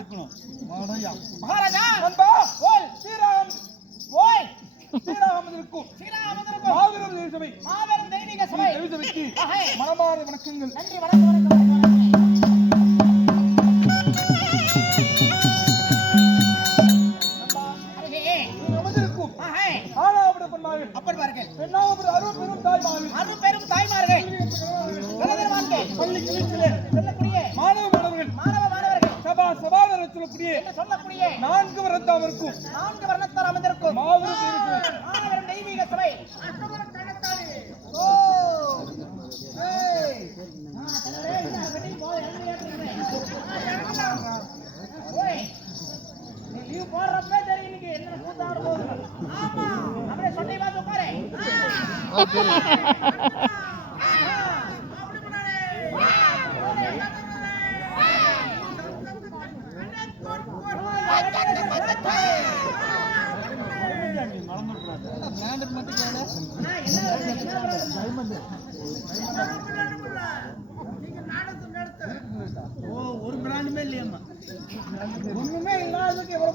இருக்கணும். மகாராஜா நண்பா ஓல் ஸ்ரீராம் ஓய் ஸ்ரீராம் இருக்கும் மாபெரும் தெய்வ சபை மாபெரும் தெய்வீக சபை தெய்வ சபைக்கு மனமார்ந்த வணக்கங்கள். நன்றி வணக்கம். அப்பன்மார்கள் அருள் தாய்மார்கள் பள்ளி கிளீச்சிலே சொல்லக்கூடிய மாணவர்கள் சபாதர் சொல்லக்கூடிய 4 வர்ணத்தாம் இருக்கும் மாபெரும் தெய்வீக சபை. லீவ் போடுறப்ப தெரியும் இன்னைக்கு என்ன கூத்தாட போகுது. அப்படியே சொன்னை பார்த்து உட்காரு. ஒரு பிராண்டுமே இல்லையம்மா, ஒண்ணுமே இல்லாததுக்கு